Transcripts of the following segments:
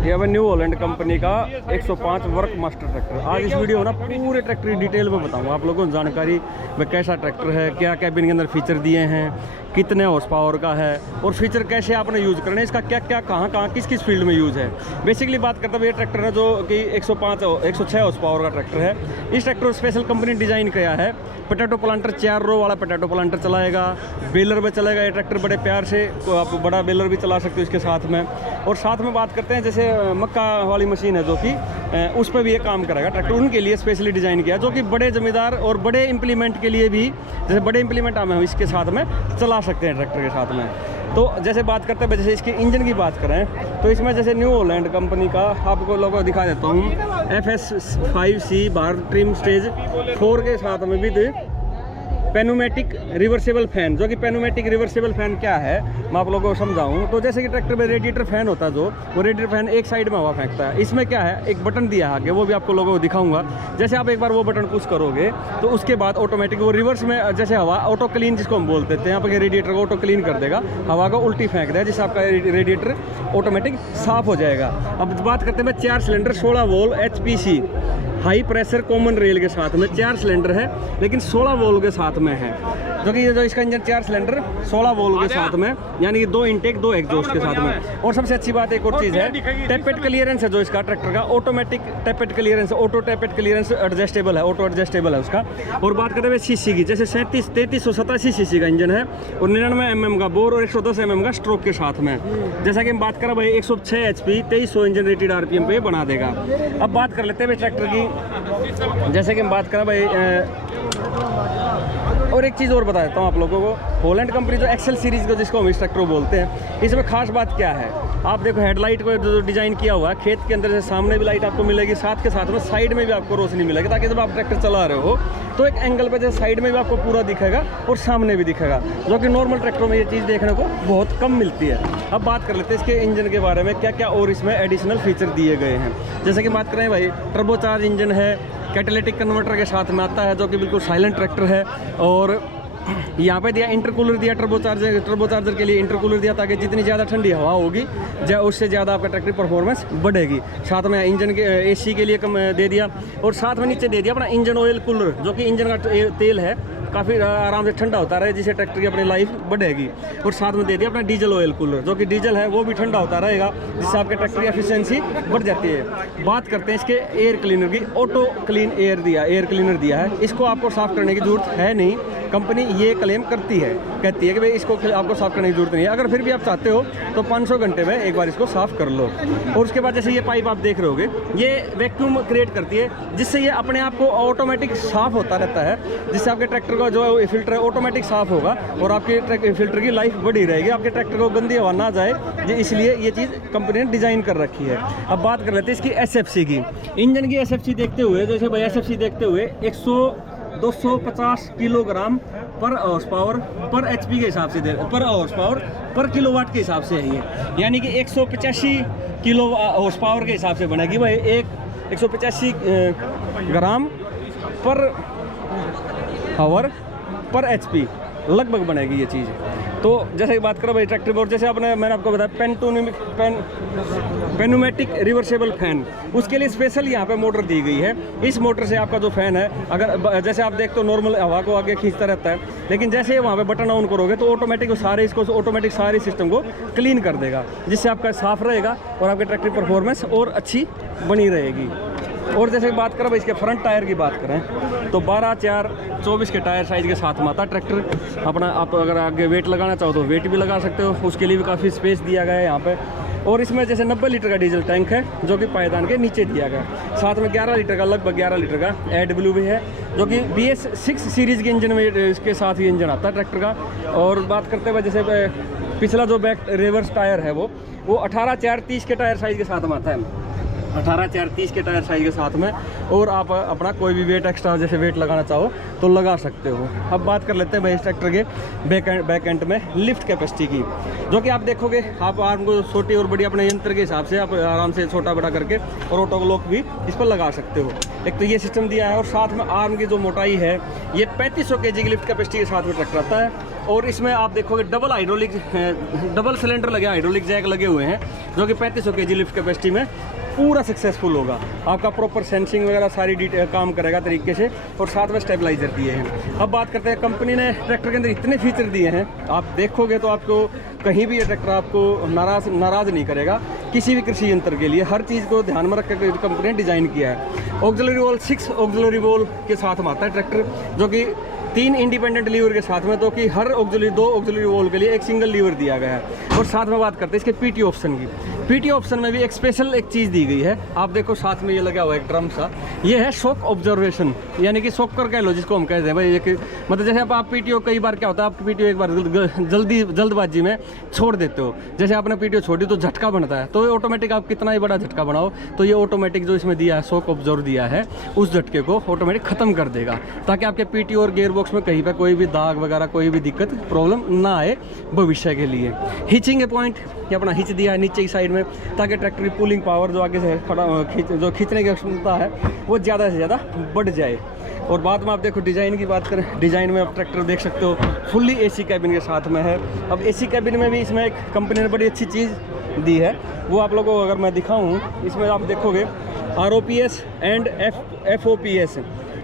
ये अब new Holland company का 105 वर्क मास्टर ट्रैक्टर। आज इस वीडियो में ना पूरे ट्रैक्टर की डिटेल में बताऊंगा आप लोगों को जानकारी में, कैसा ट्रैक्टर है, क्या कैबिन के अंदर फीचर दिए हैं, कितने हॉर्स पावर का है और फीचर कैसे आपने यूज़ करना है, इसका क्या क्या कहाँ किस किस फील्ड में यूज़ है। बेसिकली बात करता हूँ, ये ट्रैक्टर है जो कि 106 हॉर्स पावर का ट्रैक्टर है। इस ट्रैक्टर को स्पेशल कंपनी डिज़ाइन किया है। पोटैटो प्लांटर 4 रो वाला पोटैटो प्लांटर चलाएगा, बेलर में चलेगा ये ट्रैक्टर बड़े प्यार से, तो आप बड़ा बेलर भी चला सकते हो इसके साथ में। और साथ में बात करते हैं जैसे मक्का वाली मशीन है जो कि उस पर भी ये काम करेगा ट्रैक्टर, उनके लिए स्पेशली डिज़ाइन किया, जो कि बड़े जमींदार और बड़े इंप्लीमेंट के लिए भी, जैसे बड़े इंप्लीमेंट हम इसके साथ में चला सकते हैं ट्रैक्टर के साथ में। तो जैसे बात करते हैं, जैसे इसके इंजन की बात करें तो इसमें जैसे न्यू हॉलैंड कंपनी का आपको लोगों दिखा देता हूँ, FS5C बार ट्रिम स्टेज 4 के साथ में विद पेनोमेटिक रिवर्सेबल फैन। जो कि पेनोमेटिक रिवर्सेबल फैन क्या है मैं आप लोगों को समझाऊं तो जैसे कि ट्रैक्टर में रेडिएटर फैन होता है, जो वो रेडिएटर फैन एक साइड में हवा फेंकता है। इसमें क्या है, एक बटन दिया है आगे, वो भी आपको लोगों को दिखाऊंगा। जैसे आप एक बार वो बटन पुश करोगे तो उसके बाद ऑटोमेटिक वो रिवर्स में, जैसे हवा ऑटो क्लीन जिसको हम बोलते हैं, यहाँ पर रेडिएटर को ऑटो क्लीन कर देगा, हवा को उल्टी फेंक देगा, जिससे आपका रेडिएटर ऑटोमेटिक साफ हो जाएगा। अब बात करते हैं 4 cylinder 16 volt HPC high pressure common rail के साथ में 4 सिलेंडर है, लेकिन 16 वोल्ट के साथ में है। जो कि ये जो इसका इंजन 4 सिलेंडर 16 वोल्ट के साथ में, यानी कि 2 इनटेक 2 एग्जॉस्ट के साथ में। और सबसे अच्छी बात एक और चीज़ है, टैपेट क्लियरेंस है जो इसका ट्रैक्टर का, automatic tappet clearance, auto tappet clearance adjustable है, ऑटो एडजस्टेबल है उसका। और बात करते हुए सीसी की, जैसे 3387 सीसी का इंजन है और 99 mm का बोर और 110 mm का स्ट्रोक के साथ में। जैसा कि हम बात करें भाई 106 HP 2300 इंजन रेटेड RPM पे बना देगा। अब बात कर लेते हैं भाई ट्रैक्टर की, जैसे कि हम बात करें भाई और एक चीज़ और बता देता हूँ आप लोगों को, हॉलैंड कंपनी जो एक्सेल सीरीज़ को जिसको हम इस ट्रैक्टर को बोलते हैं, इसमें खास बात क्या है, आप देखो हेडलाइट को जो डिज़ाइन किया हुआ है, खेत के अंदर से सामने भी लाइट आपको मिलेगी, साथ के साथ में साइड में भी आपको रोशनी मिलेगी, ताकि जब आप ट्रैक्टर चला रहे हो तो एक एंगल पे जैसे साइड में भी आपको पूरा दिखेगा और सामने भी दिखेगा, जो कि नॉर्मल ट्रैक्टरों में ये चीज़ देखने को बहुत कम मिलती है। अब बात कर लेते हैं इसके इंजन के बारे में, क्या क्या और इसमें एडिशनल फीचर दिए गए हैं। जैसे कि बात करें भाई, टर्बोचार्ज इंजन है, कैटालिटिक कन्वर्टर के साथ में आता है, जो कि बिल्कुल साइलेंट ट्रैक्टर है। और यहाँ पे दिया इंटरकूलर दिया, टर्बोचार्जर के लिए इंटरकूलर दिया, ताकि जितनी ज़्यादा ठंडी हवा होगी उससे ज़्यादा आपका ट्रैक्टर परफॉर्मेंस बढ़ेगी। साथ में इंजन के AC के लिए कम दे दिया, और साथ में नीचे दे दिया अपना इंजन ऑयल कूलर, जो कि इंजन का तेल है काफ़ी आराम से ठंडा होता रहे, जिससे ट्रैक्टर की अपनी लाइफ बढ़ेगी। और साथ में दे दिया अपना डीजल ऑयल कूलर, जो कि डीजल है वो भी ठंडा होता रहेगा, जिससे आपके ट्रैक्टर की एफिशिएंसी बढ़ जाती है। बात करते हैं इसके एयर क्लीनर की, ऑटो क्लीन एयर क्लीनर दिया है। इसको आपको साफ़ करने की ज़रूरत है नहीं, कंपनी ये क्लेम कहती है कि भाई इसको आपको साफ़ करने की जरूरत नहीं है। अगर फिर भी आप चाहते हो तो 500 घंटे में एक बार इसको साफ़ कर लो। और उसके बाद जैसे ये पाइप आप देख रहे होगे, ये वैक्यूम क्रिएट करती है, जिससे ये अपने आप को ऑटोमेटिक साफ़ होता रहता है, जिससे आपके ट्रैक्टर का जो फिल्टर है ऑटोमेटिक साफ़ होगा और आपके फिल्टर की लाइफ बढ़ी रहेगी, आपके ट्रैक्टर को गंदी हवा ना जाए, इसलिए ये चीज़ कंपनी ने डिज़ाइन कर रखी है। अब बात कर लेते हैं इसकी SFC की, इंजन की SFC देखते हुए, जैसे भाई SFC देखते हुए 250 किलोग्राम पर हॉर्स पावर पर HP के हिसाब से पर हॉर्स पावर पर किलोवाट के हिसाब से है ये, यानी कि 185 किलो हॉर्स पावर के हिसाब से बनेगी भाई, 185 ग्राम पर हावर पर HP लगभग बनेगी ये चीज़। तो जैसे कि बात करो भाई ट्रैक्टर पर, जैसे मैंने आपको बताया पेनोमेटिक रिवर्सेबल फैन, उसके लिए स्पेशल यहाँ पे मोटर दी गई है। इस मोटर से आपका जो फैन है, अगर जैसे आप देखते हो नॉर्मल हवा को आगे खींचता रहता है, लेकिन जैसे वहाँ पे बटन ऑन करोगे तो ऑटोमेटिक सारे सिस्टम को क्लीन कर देगा, जिससे आपका साफ रहेगा और आपके ट्रैक्टर परफॉर्मेंस और अच्छी बनी रहेगी। और जैसे बात करें भाई इसके फ्रंट टायर की बात करें तो 12/4/24 के टायर साइज़ के साथ में आता है ट्रैक्टर अपना। आप अगर आगे वेट लगाना चाहो तो वेट भी लगा सकते हो, उसके लिए भी काफ़ी स्पेस दिया गया है यहाँ पे। और इसमें जैसे 90 लीटर का डीजल टैंक है, जो कि पायदान के नीचे दिया गया। साथ में 11 लीटर का, लगभग 11 लीटर का AdBlue भी है, जो कि BS6 सीरीज़ के इंजन में इसके साथ ही इंजन आता है ट्रैक्टर का। और बात करते हुए जैसे पिछला जो बैक रिवर्स टायर है वो 18/4/30 के टायर साइज़ के साथ में आता है, 18/4/30 के टायर साइज़ के साथ में। और आप अपना कोई भी वेट एक्स्ट्रा जैसे वेट लगाना चाहो तो लगा सकते हो। अब बात कर लेते हैं भाई इस ट्रैक्टर के बैक एंड में लिफ्ट कैपेसिटी की, जो कि आप देखोगे, आप आर्म को छोटी और बड़ी अपने यंत्र के हिसाब से आप आराम से छोटा बड़ा करके और ऑटो लॉक भी इस पर लगा सकते हो। एक तो ये सिस्टम दिया है, और साथ में आर्म की जो मोटाई है, ये 3500 kg की लिफ्ट कैपेसिटी के साथ में ट्रैक्टर आता है। और इसमें आप देखोगे डबल सिलेंडर लगे, हाइड्रोलिक जैक लगे हुए हैं, जो कि 3500 kg लिफ्ट कैपेसिटी में पूरा सक्सेसफुल होगा। आपका प्रॉपर सेंसिंग वगैरह सारी काम करेगा तरीके से, और साथ में स्टेबलाइजर दिए हैं। अब बात करते हैं, कंपनी ने ट्रैक्टर के अंदर इतने फीचर दिए हैं, आप देखोगे तो आपको कहीं भी ये ट्रैक्टर आपको नाराज़ नहीं करेगा। किसी भी कृषि यंत्र के लिए हर चीज़ को ध्यान में रख कर कंपनी ने डिज़ाइन किया है। ऑक्सिलरी वॉल 6 ऑक्सिलरी वॉल के साथ में आता है ट्रैक्टर, जो कि 3 इंडिपेंडेंट लीवर के साथ में, तो कि हर 2 ऑक्सिलरी वॉल के लिए एक सिंगल लीवर दिया गया है। और साथ में बात करते हैं इसके पीटी ऑप्शन की। पीटी ऑप्शन में भी एक स्पेशल एक चीज़ दी गई है, आप देखो साथ में ये लगा हुआ है एक ड्रम सा, ये है शॉक ऑब्जर्वेशन, यानी कि शॉकर कह लो जिसको हम कहते हैं भाई। एक मतलब जैसे आप पीटीओ, कई बार क्या होता है, आप पीटीओ एक बार जल्दबाजी में छोड़ देते हो, जैसे आपने पीटीओ छोड़ी तो झटका बनता है, तो ऑटोमेटिक आप कितना ही बड़ा झटका बनाओ तो ये ऑटोमेटिक जो इसमें दिया है शॉक ऑब्जर्व दिया है, उस झटके को ऑटोमेटिक ख़त्म कर देगा, ताकि आपके पीटीओ और गियर बॉक्स में कहीं पर कोई भी दाग वगैरह कोई भी दिक्कत प्रॉब्लम ना आए भविष्य के लिए। हिचिंग पॉइंट ये अपना हिच दिया है नीचे की साइड में, ताकि ट्रैक्टर की पुलिंग पावर जो आगे से जो खींचने की क्षमता है वो ज़्यादा से ज़्यादा बढ़ जाए। और बाद में आप देखो डिज़ाइन की बात करें, डिज़ाइन में आप ट्रैक्टर देख सकते हो फुल्ली एसी कैबिन के साथ में है। अब एसी कैबिन में भी इसमें एक कंपनी ने बड़ी अच्छी चीज़ दी है, वो आप लोगों को अगर मैं दिखाऊँ, इसमें आप देखोगे ROPS and FOPS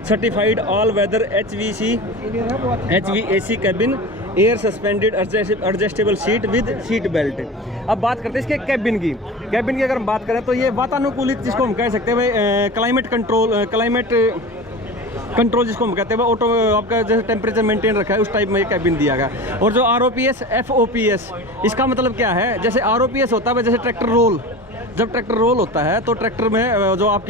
certified all weather HVAC cabin air suspended adjustable seat with seat belt. अब बात करते हैं इसके कैबिन की अगर हम बात करें तो ये वातानुकूलित जिसको हम कह सकते हैं भाई, क्लाइमेट कंट्रोल जिसको हम कहते हैं, ऑटो आपका जैसे टेम्परेचर मेंटेन रखा है उस टाइप में ये कैबिन दिया गया। और जो ROPS FOPS इसका मतलब क्या है, जैसे ROPS होता है जैसे ट्रैक्टर रोल, जब ट्रैक्टर रोल होता है तो ट्रैक्टर में जो आप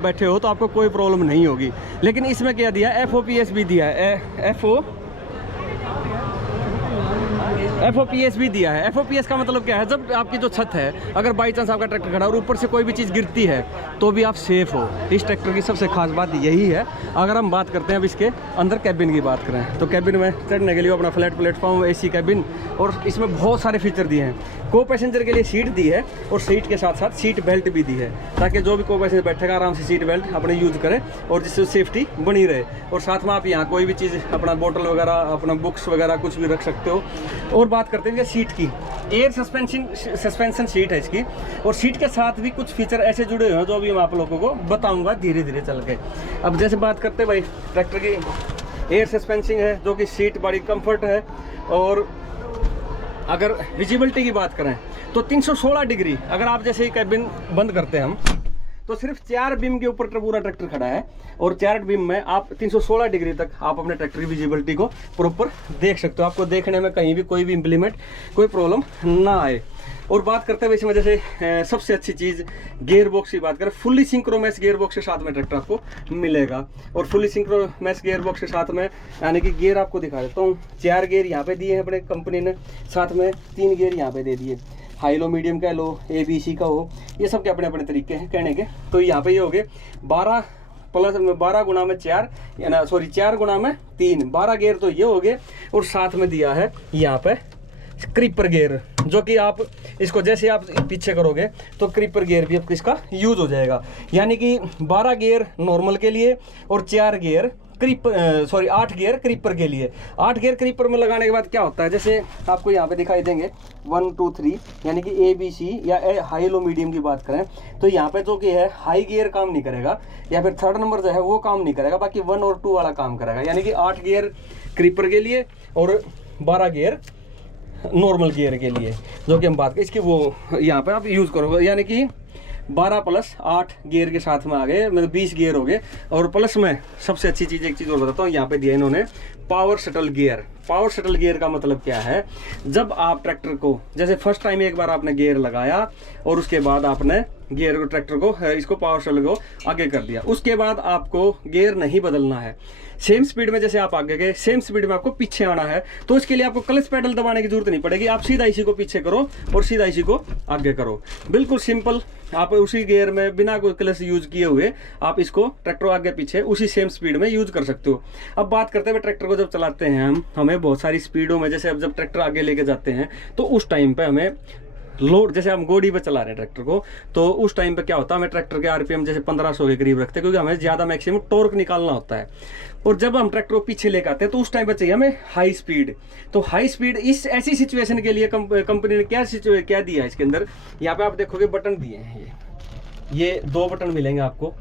बैठे हो तो आपको कोई प्रॉब्लम नहीं होगी। लेकिन इसमें क्या दिया है, FOPS भी दिया है, FOPS भी दिया है। FOPS का मतलब क्या है, जब आपकी जो छत है अगर बाई चांस आपका ट्रैक्टर खड़ा और ऊपर से कोई भी चीज़ गिरती है तो भी आप सेफ हो। इस ट्रैक्टर की सबसे खास बात यही है। अगर हम बात करते हैं अब इसके अंदर कैबिन की बात करें तो कैबिन में चढ़ने के लिए अपना फ्लैट प्लेटफॉर्म, AC कैबिन, और इसमें बहुत सारे फीचर दिए हैं। को पैसेंजर के लिए सीट दी है और सीट के साथ साथ सीट बेल्ट भी दी है, ताकि जो भी को पैसेंजर बैठेगा आराम से सीट बेल्ट अपने यूज करे और जिससे सेफ्टी बनी रहे। और साथ में आप यहाँ कोई भी चीज़ अपना बोतल वगैरह, अपना बुक्स वगैरह कुछ भी रख सकते हो। और बात करते हैं सीट की, एयर सस्पेंशन सीट है इसकी, और सीट के साथ भी कुछ फीचर ऐसे जुड़े हुए हैं जो अभी मैं आप लोगों को बताऊंगा धीरे धीरे चल के। अब जैसे बात करते हैं भाई ट्रैक्टर की एयर सस्पेंशन है, जो कि सीट बड़ी कंफर्ट है। और अगर विजिबिलिटी की बात करें तो 316 डिग्री, अगर आप जैसे ही कैबिन बंद करते हैं हम तो सिर्फ 4 बीम के ऊपर पूरा ट्रैक्टर खड़ा है, और 4 बीम में आप 316 डिग्री तक आप अपने ट्रैक्टर की विजिबिलिटी को प्रॉपर देख सकते हो। आपको देखने में कहीं भी कोई भी इम्प्लीमेंट कोई प्रॉब्लम ना आए। और बात करते हैं इसमें जैसे सबसे अच्छी चीज़ गियर बॉक्स की बात करें, फुल्ली सिंक्रोमैस गियर बॉक्स के साथ में ट्रैक्टर आपको मिलेगा। और फुल्ली सिंक्रोमैस गियर बॉक्स के साथ में यानी कि गियर आपको दिखा देता हूँ, 4 गियर यहाँ पे दिए हैं अपने कंपनी ने, साथ में 3 गियर यहाँ पे दे दिए, हाई लो मीडियम का लो, ABC का हो, ये सब के अपने अपने तरीके हैं कहने के। तो यहाँ पे ये हो गए 12 गुना में 4, 4 गुना में 3, 12 गियर तो ये हो गए। और साथ में दिया है यहाँ पे क्रीपर गियर, जो कि आप इसको जैसे आप पीछे करोगे तो क्रीपर गियर भी आपको इसका यूज हो जाएगा। यानी कि 12 गियर नॉर्मल के लिए और 4 गियर 8 गियर क्रीपर के लिए। 8 गियर क्रीपर में लगाने के बाद क्या होता है, जैसे आपको यहाँ पे दिखाई देंगे 1 2 3, यानी कि ABC या हाई लो मीडियम की बात करें तो यहाँ पे जो कि है हाई गियर काम नहीं करेगा, या फिर 3rd नंबर जो है वो काम नहीं करेगा, बाकी 1 और 2 वाला काम करेगा। यानी कि 8 गियर क्रीपर के लिए और 12 गियर नॉर्मल गियर के लिए, जो कि हम बात करें इसकी वो यहाँ पे आप यूज़ करोगे। यानी कि 12 + 8 गियर के साथ में आ गए, मतलब 20 गियर हो गए। और प्लस में सबसे अच्छी चीज़ एक चीज़ और बताता हूँ, यहाँ पे दिया इन्होंने power shuttle gear. Power shuttle gear का मतलब क्या है, जब आप ट्रैक्टर को जैसे फर्स्ट टाइम एक बार आपने गियर लगाया और उसके बाद आपने गियर को ट्रैक्टर को इसको पावर शटल को आगे कर दिया, उसके बाद आपको गियर नहीं बदलना है। सेम स्पीड में जैसे आप आगे गए सेम स्पीड में आपको पीछे आना है, तो इसके लिए आपको क्लच पैडल दबाने की जरूरत नहीं पड़ेगी। आप सीधा इसी को पीछे करो और सीधा इसी को आगे करो, बिल्कुल सिंपल। आप उसी गियर में बिना कोई क्लच यूज किए हुए आप इसको ट्रैक्टर आगे पीछे उसी सेम स्पीड में यूज कर सकते हो। अब बात करते हैं ट्रैक्टर को जब चलाते हैं हमें बहुत सारी स्पीडों में, जैसे अब जब ट्रैक्टर आगे लेके जाते हैं तो उस टाइम पे हमें लोड, जैसे हम गोडी पे चला रहे हैं ट्रैक्टर को, तो उस टाइम पे क्या होता है, हमें ट्रैक्टर के आरपीएम जैसे 1500 के करीब रखते हैं, क्योंकि हमें ज़्यादा मैक्सिमम टॉर्क निकालना होता है। और जब हम ट्रैक्टर को पीछे लेकर आते हैं तो उस टाइम पे चाहिए हमें हाई स्पीड। तो हाई स्पीड इस ऐसी सिचुएशन के लिए कंपनी ने क्या दिया है इसके अंदर, यहाँ पे आप देखोगे बटन दिए हैं, ये 2 बटन मिलेंगे आपको।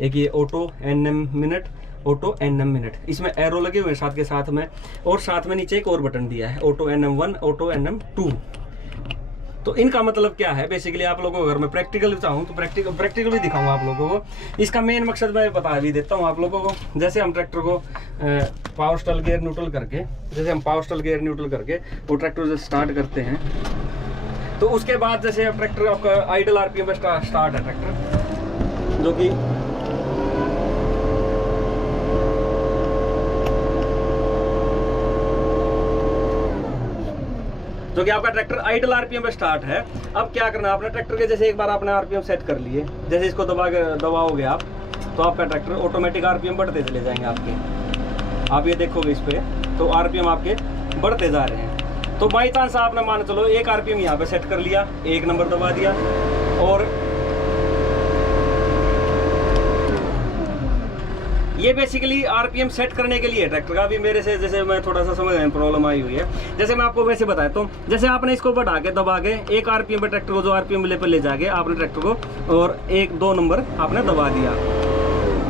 एक ये auto NM minute, auto NM minute, इसमें एरो लगे हुए हैं साथ के साथ में, और साथ में नीचे एक और बटन दिया है ऑटो NM1, ऑटो NM2। तो इनका मतलब क्या है, बेसिकली आप लोगों को अगर मैं प्रैक्टिकल चाहूँ तो प्रैक्टिकल भी दिखाऊंगा आप लोगों को। इसका मेन मकसद मैं बता भी देता हूँ आप लोगों को। जैसे हम ट्रैक्टर को पावर स्टल गियर न्यूट्रल करके, जैसे हम पावर स्टल गियर न्यूट्रल करके वो ट्रैक्टर से स्टार्ट करते हैं, तो उसके बाद जैसे ट्रैक्टर आपका आइडल आरपीएम पे स्टार्ट है ट्रैक्टर, जो कि आपका ट्रैक्टर आइडल आरपीएम पे स्टार्ट है। अब क्या करना है, आपने ट्रैक्टर के जैसे एक बार आपने आरपीएम सेट कर लिए, जैसे इसको दबाओगे आप, तो आपका ट्रैक्टर ऑटोमेटिक आरपीएम बढ़ते चले जाएंगे आपके। आप ये देखोगे इस पे तो आरपीएम आपके बढ़ते जा रहे हैं। तो बाई चांस आपने मान चलो एक आरपीएम यहाँ पे सेट कर लिया, 1 नंबर दबा दिया, और ये बेसिकली आरपीएम सेट करने के लिए ट्रैक्टर का। अभी मेरे से जैसे मैं थोड़ा सा समझ प्रॉब्लम आई हुई है, जैसे मैं आपको वैसे बताया, तो जैसे आपने इसको बढ़ा के दबा के 1 आरपीएम पे ट्रैक्टर को जो आरपीएम लेवल ले जाके आपने ट्रैक्टर को और 1-2 नंबर आपने दबा दिया।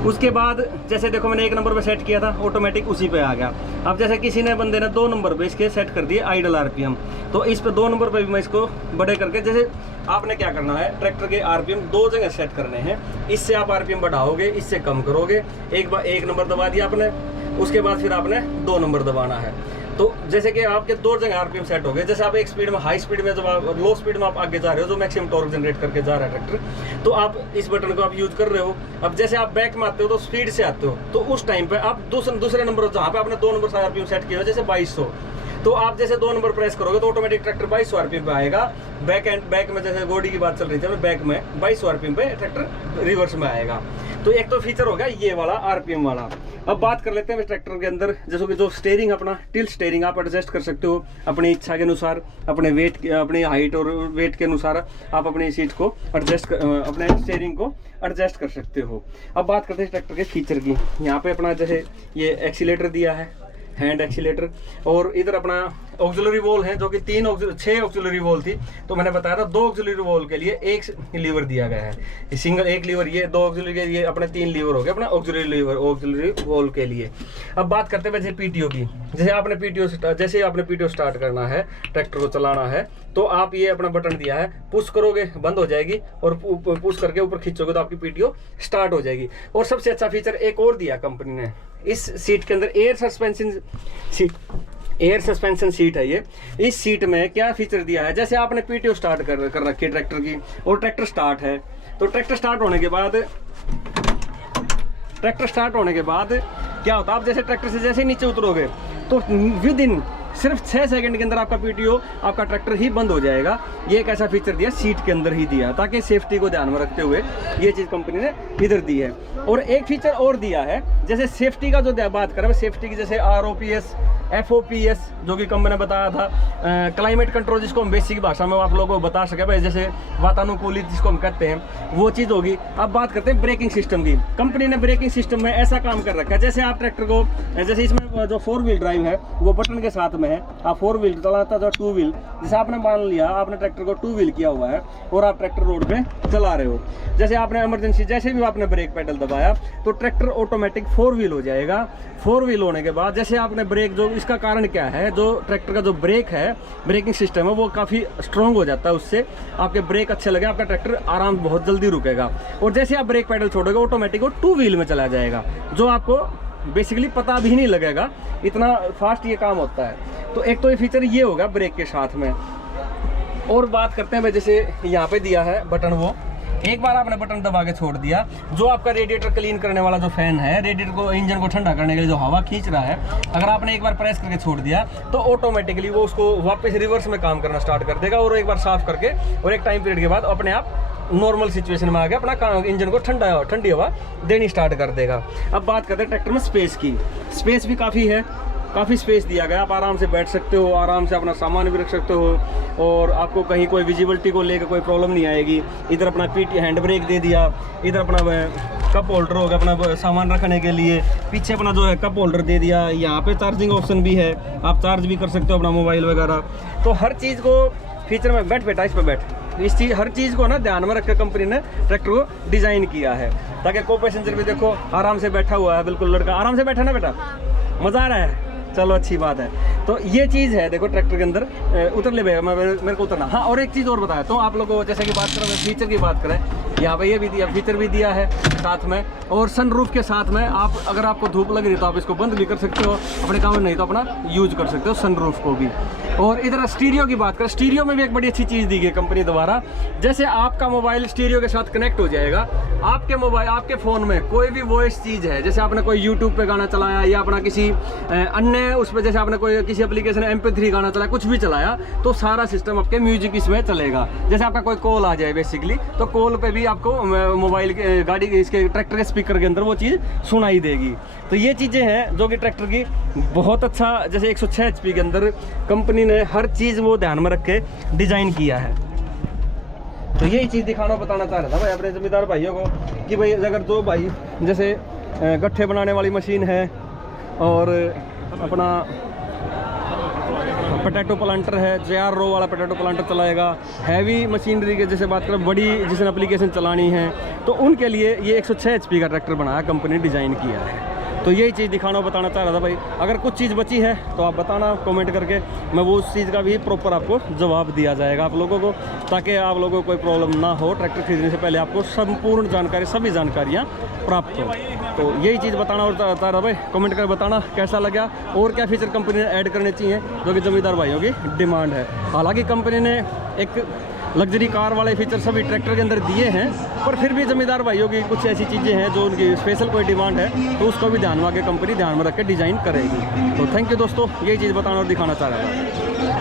उसके बाद जैसे देखो मैंने 1 नंबर पे सेट किया था, ऑटोमेटिक उसी पे आ गया। अब जैसे किसी ने बंदे ने 2 नंबर पे इसके सेट कर दिए आइडल आरपीएम, तो इस पे 2 नंबर पे भी मैं इसको बड़े करके, जैसे आपने क्या करना है, ट्रैक्टर के आरपीएम 2 जगह सेट करने हैं। इससे आप आरपीएम बढ़ाओगे, इससे कम करोगे। एक बार 1 नंबर दबा दिया आपने, उसके बाद फिर आपने 2 नंबर दबाना है। तो जैसे कि आपके 2 जगह आरपीएम सेट हो गए, जैसे आप एक स्पीड में, हाई स्पीड में, जब आप लो स्पीड में आप आगे जा रहे हो, जो मैक्सिमम टॉर्क जनरेट करके जा रहा है ट्रैक्टर, तो आप इस बटन को आप यूज कर रहे हो। अब जैसे आप बैक में आते हो तो स्पीड से आते हो, तो उस टाइम पे आप दूसरे नंबर जहाँ पे आपने 2 नंबर से आरपीएम सेट किया हो, जैसे 2200, तो आप जैसे 2 नंबर प्रेस करोगे तो ऑटोमेटिक ट्रैक्टर 2200 आरपीएम पे आएगा। बैक में जैसे बॉडी की बात चल रही थी, बैक में 2200 आरपीएम पे ट्रैक्टर रिवर्स में आएगा। तो एक तो फीचर हो गया ये वाला आरपीएम वाला। अब बात कर लेते हैं ट्रैक्टर के अंदर, जैसे कि जो स्टीयरिंग अपना टिल्ट स्टीयरिंग आप एडजस्ट कर सकते हो अपनी इच्छा के अनुसार, अपने वेट, अपनी हाइट और वेट के अनुसार आप अपनी सीट को एडजस्ट, अपने स्टीयरिंग को एडजस्ट कर सकते हो। अब बात करते हैं ट्रैक्टर के फीचर की। यहाँ पे अपना जैसे ये एक्सीलेटर दिया है, हैंड एक्सीलेटर, और इधर अपना ऑक्सिलरी वॉल है, जो कि 6 ऑक्सिलरी वॉल थी, तो मैंने बताया था 2 ऑक्सिलरी वॉल के लिए 1 लीवर दिया गया है, सिंगल 1 लीवर, ये 2 ऑक्सिलरी के लिए अपने 3 लीवर हो गए अपना ऑक्सिलरी लीवर, ऑक्सिलरी वॉल के लिए। अब बात करते हैं वैसे पीटीओ की। जैसे आपने पीटीओ स्टार्ट करना है, ट्रैक्टर को चलाना है, तो आप ये अपना बटन दिया है, पुश करोगे बंद हो जाएगी, और पुश करके ऊपर खींचोगे तो आपकी पीटीओ स्टार्ट हो जाएगी। और सबसे अच्छा फीचर एक और दिया कंपनी ने इस सीट के अंदर, एयर सस्पेंशन सीट है ये। इस सीट में क्या फीचर दिया है, जैसे आपने पीटीओ स्टार्ट कर रखी है ट्रैक्टर की, और ट्रैक्टर स्टार्ट है, तो ट्रैक्टर स्टार्ट होने के बाद क्या होता है, आप जैसे ट्रैक्टर से जैसे नीचे उतरोगे तो विद इन सिर्फ 6 सेकंड के अंदर आपका पीटीओ, आपका ट्रैक्टर ही बंद हो जाएगा। ये एक ऐसा फीचर दिया सीट के अंदर ही दिया, ताकि सेफ्टी को ध्यान में रखते हुए ये चीज़ कंपनी ने इधर दी है। और एक फीचर और दिया है, जैसे सेफ्टी का जो बात करें, सेफ्टी की जैसे ROPS, FOPS, जो कि कंपनी ने बताया था, क्लाइमेट कंट्रोल, जिसको हम बेसिक भाषा में आप लोगों को बता सके भाई, जैसे वातानुकूलित जिसको हम कहते हैं, वो चीज़ होगी। अब बात करते हैं ब्रेकिंग सिस्टम की। कंपनी ने ब्रेकिंग सिस्टम में ऐसा काम कर रखा है, जैसे आप ट्रैक्टर को, जैसे इसमें जो 4 व्हील ड्राइव है वो बटन के साथ में है, आप 4 व्हील चलाता था, 2 व्हील, जैसे आपने मान लिया आपने ट्रैक्टर को 2 व्हील किया हुआ है और आप ट्रैक्टर रोड पे चला रहे हो, जैसे आपने इमरजेंसी जैसे भी आपने ब्रेक पेडल दबाया तो ट्रैक्टर ऑटोमेटिक 4 व्हील हो जाएगा। 4 व्हील होने के बाद जैसे आपने ब्रेक, जो इसका कारण क्या है, जो ट्रैक्टर का जो ब्रेक है, ब्रेकिंग सिस्टम है, वो काफ़ी स्ट्रॉन्ग हो जाता है, उससे आपके ब्रेक अच्छे लगे, आपका ट्रैक्टर आराम बहुत जल्दी रुकेगा। और जैसे आप ब्रेक पेडल छोड़ोगे ऑटोमेटिक वो 2 व्हील में चला जाएगा, जो आपको बेसिकली पता भी नहीं लगेगा, इतना फास्ट ये काम होता है। तो एक तो ये फीचर ये होगा ब्रेक के साथ में। और बात करते हैं भाई, जैसे यहाँ पे दिया है बटन, वो एक बार आपने बटन दबा के छोड़ दिया, जो आपका रेडिएटर क्लीन करने वाला जो फैन है, रेडिएटर को, इंजन को ठंडा करने के लिए जो हवा खींच रहा है, अगर आपने एक बार प्रेस करके छोड़ दिया तो ऑटोमेटिकली वो उसको वापस रिवर्स में काम करना स्टार्ट कर देगा, और एक बार साफ करके और एक टाइम पीरियड के बाद अपने आप नॉर्मल सिचुएशन में आके अपना इंजन को ठंडी हवा देनी स्टार्ट कर देगा। अब बात करते हैं ट्रैक्टर में स्पेस की। स्पेस भी काफ़ी है, काफ़ी स्पेस दिया गया, आप आराम से बैठ सकते हो, आराम से अपना सामान भी रख सकते हो और आपको कहीं कोई विजिबिलिटी को लेकर कोई प्रॉब्लम नहीं आएगी। इधर अपना पीटी हैंड ब्रेक दे दिया, इधर अपना कप होल्डर होगा अपना सामान रखने के लिए, पीछे अपना जो है कप होल्डर दे दिया, यहाँ पे चार्जिंग ऑप्शन भी है, आप चार्ज भी कर सकते हो अपना मोबाइल वगैरह। तो हर चीज़ को फीचर में बैठ बेटा, इस पर बैठ, इस चीज़ हर चीज़ को ना ध्यान में रखकर कंपनी ने ट्रैक्टर को डिज़ाइन किया है ताकि को पैसेंजर भी देखो आराम से बैठा हुआ है, बिल्कुल लड़का आराम से बैठा ना बेटा, मज़ा आ रहा है, चलो अच्छी बात है। तो ये चीज़ है देखो ट्रैक्टर के अंदर। उतर ले भैया, मेरे को उतरना। हाँ, और एक चीज़ और बताया तो आप लोगों को, जैसे कि बात करें फीचर की बात करें, यहाँ पे ये भी दिया, फीचर भी दिया है साथ में, और सनरूफ के साथ में आप अगर आपको धूप लग रही है तो आप इसको बंद भी कर सकते हो अपने काम में, नहीं तो अपना यूज कर सकते हो सनरूफ को भी। और इधर स्टीरियो की बात करें, स्टीरियो में भी एक बड़ी अच्छी चीज़ दी गई कंपनी द्वारा। जैसे आपका मोबाइल स्टीरियो के साथ कनेक्ट हो जाएगा, आपके मोबाइल आपके फ़ोन में कोई भी वॉइस चीज़ है, जैसे आपने कोई यूट्यूब पे गाना चलाया या अपना किसी अन्य उस पर, जैसे आपने कोई किसी एप्लीकेशन MP3 गाना चलाया, कुछ भी चलाया, तो सारा सिस्टम आपके म्यूजिक इसमें चलेगा। जैसे आपका कोई कॉल आ जाए बेसिकली, तो कॉल पे भी आपको मोबाइल के गाड़ी के इसके ट्रैक्टर के स्पीकर के अंदर वो चीज़ सुनाई देगी। तो ये चीज़ें हैं जो कि ट्रैक्टर की बहुत अच्छा, जैसे 106 HP के अंदर कंपनी ने हर चीज़ वो ध्यान में रख के डिज़ाइन किया है। तो यही चीज़ दिखाना बताना चाह रहा था भाई अपने ज़मींदार भाइयों को कि भाई अगर जो भाई जैसे गट्ठे बनाने वाली मशीन है और अपना पोटैटो प्लांटर है, 4 रो वाला पोटैटो प्लांटर चलाएगा, हैवी मशीनरी के जैसे बात करें, बड़ी जिसने एप्लीकेशन चलानी है, तो उनके लिए ये 106 HP का ट्रैक्टर बनाया, कंपनी डिज़ाइन किया है। तो यही चीज़ दिखाना बताना चाह रहा था भाई। अगर कुछ चीज़ बची है तो आप बताना कमेंट करके, मैं वो उस चीज़ का भी प्रॉपर आपको जवाब दिया जाएगा आप लोगों को, ताकि आप लोगों को कोई प्रॉब्लम ना हो, ट्रैक्टर खरीदने से पहले आपको संपूर्ण जानकारी, सभी जानकारियाँ प्राप्त हो। तो यही चीज़ बताना और चाह रहा भाई, कमेंट कर बताना कैसा लगा और क्या फीचर कंपनी ने ऐड करने चाहिए जो कि ज़मींदार भाइयों की डिमांड है। हालाँकि कंपनी ने एक लग्जरी कार वाले फीचर सभी ट्रैक्टर के अंदर दिए हैं, पर फिर भी ज़मींदार भाइयों की कुछ ऐसी चीज़ें हैं जो उनकी स्पेशल कोई डिमांड है, तो उसको भी ध्यान में आके कंपनी ध्यान में रख के डिज़ाइन करेगी। तो थैंक यू दोस्तों, यही चीज़ बताना और दिखाना चाह रहा था।